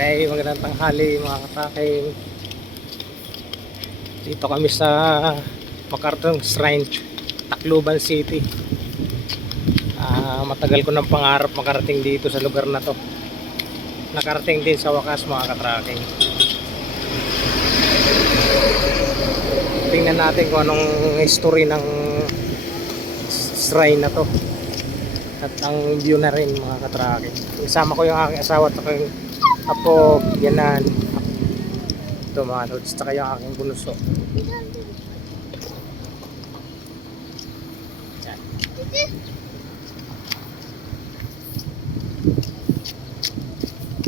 Okay, magandang tanghali mga katakay. Dito kami sa MacArthur Shrine, Tacloban City. Matagal ko ng pangarap makarating dito sa lugar na to. Nakarating din sa wakas mga katakay. Tingnan natin kung anong history ng shrine na to. At ang view na rin mga katakay. Isama ko yung aking asawa at aking apo, yanan. Ito mga lods, tsaka yung aking bunso. Yan.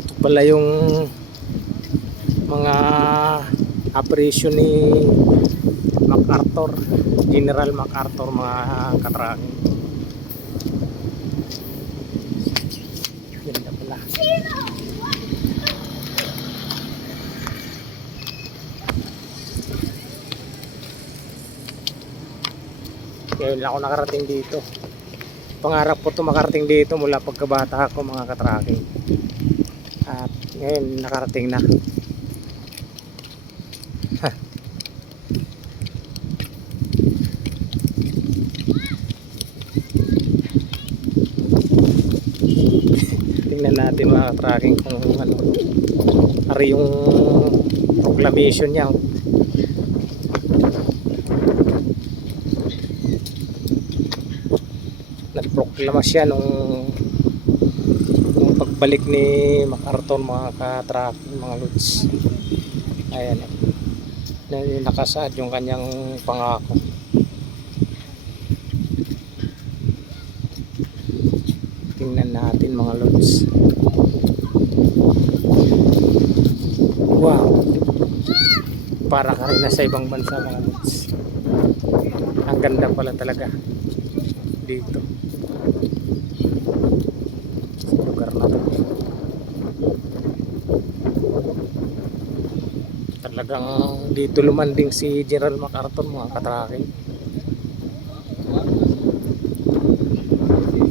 Ito pala yung mga operation ni MacArthur, General MacArthur mga katraki. Ganda pala. Ngayon lang ako nakarating dito. Pangarap ko ito makarating dito mula pagkabata ako mga katraki. At ngayon nakarating na. Tingnan natin mga katracking kung ano ari yung proclamation niya. Nagproklama siya nung pagbalik ni MacArthur mga katracking mga lods. Ayan, nakasaad yung kanyang pangako. Tingnan natin mga lods. Wow, para ka rin nasa ibang bansa mga lods. Ang ganda pala talaga dito sa lugar na to. Talagang dito lumanding si General MacArthur mga katracking.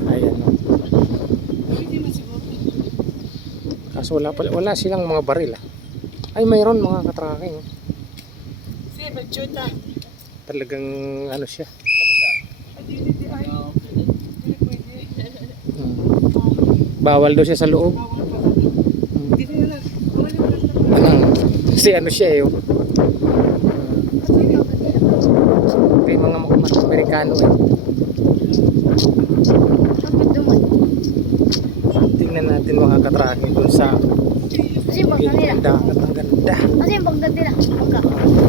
Ayan o. Kaso wala silang mga baril ah. Ay mayroon mga katracking. Talagang ano siya. Bawal daw siya sa loob. Kasi ano siya eh. Kay mga Amerikano eh. Tingnan natin mga katracking dun sa ganda. Ang ganda. Kasi yung Baghdad nila.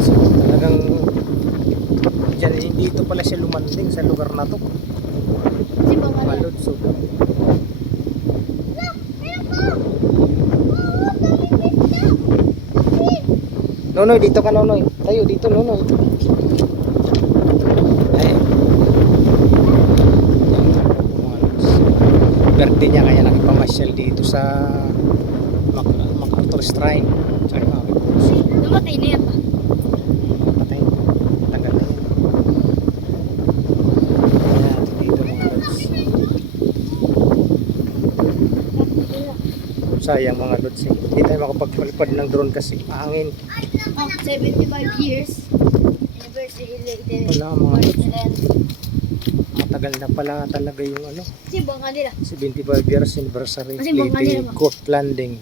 So, talagang dyan, dito pala siya lumanding sa lugar na to. Kasi Baghdad. Malod, so. Nonoy, dito ka Nonoy. Tayo dito Nonoy. Ay. Birthday niya kaya nakipamasyal dito sa MacArthur Shrine. Tsaka yung aking puso. Namatay na yan pa. Patay. Tagal na yun. Ayan, dito mga lods. Sayang mga lods eh. Hindi tayo makapagpalipad ng drone kasi hangin. 75 years. Anniversary later. Wala mga lods. Matagal na pala talaga yung ano. Kasi Baghdad nila. 75 years anniversary. Kasi bangka Lady nila ba? Court Landing.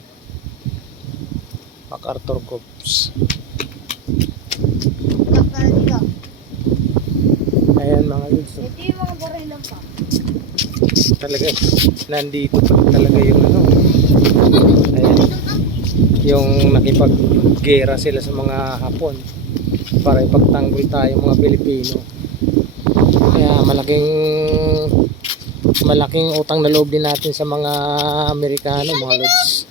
MacArthur Corps. Baghdad nila. Ayan mga lods. Ito yung mga baril lang pa. Talaga nandito pa talaga yung ano. Ayan. Yung nakipaggera sila sa mga Hapon para ipagtanggol tayo mga Pilipino. Kaya malaking utang na loob din natin sa mga Amerikano mga lods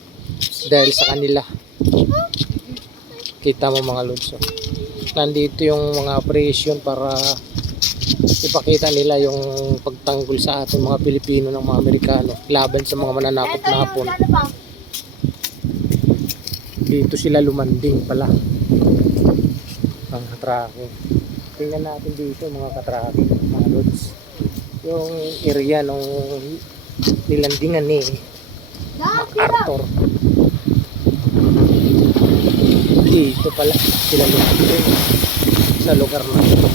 dahil sa kanila. Kita mo mga lods. Nandito yung mga operation para ipakita nila yung pagtanggol sa ating mga Pilipino ng mga Amerikano laban sa mga mananakop na Hapon. Dito sila lumanding pala mga katracking. Tingnan natin dito mga katracking mga lods yung area nung nilandingan ni MacArthur. Dito pala sila lumaki sa lugar na ito.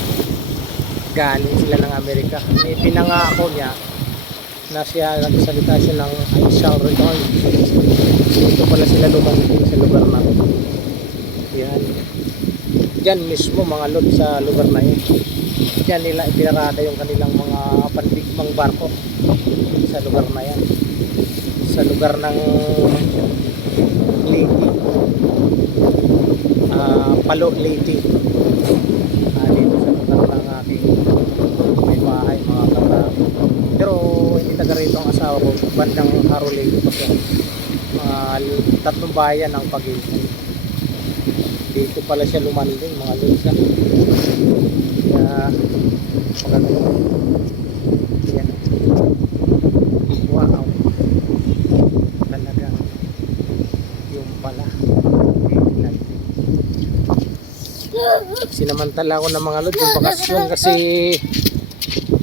Galing sila ng Amerika. Pinangako niya na siya nagsalita siya ng I shall return. Dito pala sila lumaki sa lugar na ito. Yan. Diyan mismo mga lod sa lugar na yan. Diyan nila ipinarada yung kanilang mga panbigmang barko sa lugar na yan. Sa lugar ng Leyte. Palo Leyte. Dito sa lugar ng aking may bahay mga kata. Pero hindi taga rito ang asawa ko. Bandang Haro Leyte pa siya. Tatlong bayan ang pagitan. Dito pala siya lumanding mga lutsa. Kaya maganda. Yan. Wow. Talaga. Yung pala. Sinamantala ko ng mga lod yung bakasyon kasi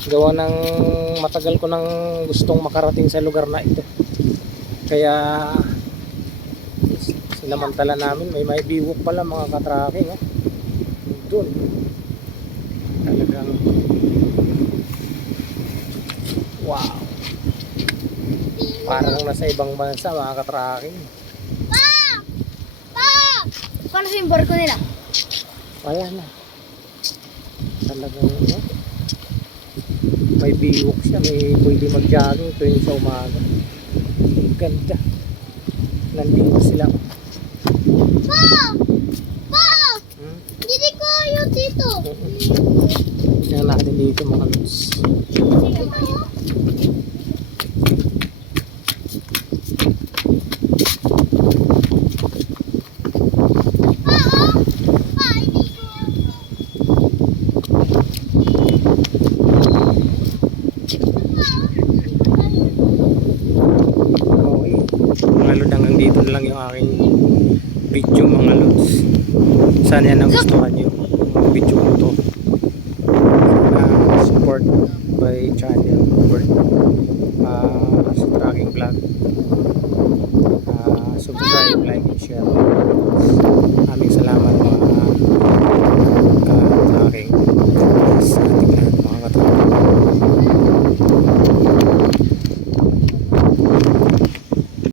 gawa ng matagal ko nang gustong makarating sa lugar na ito. Kaya sinamantala namin, may biwok pala mga katracking, oh. Doon talagang wow, parang nasa ibang bansa mga katracking. Paano sa yung barko nila? Ayan na talagang may biwok siya, may pwede mag-jogging tuwing sa umaga. Ganda, nandito sila. Hindi ko yung dito. Tingnan natin dito mga lods. Okay, mga lod, hanggang dito na lang yung aking video mga lods. Sana yan ang gustuhan.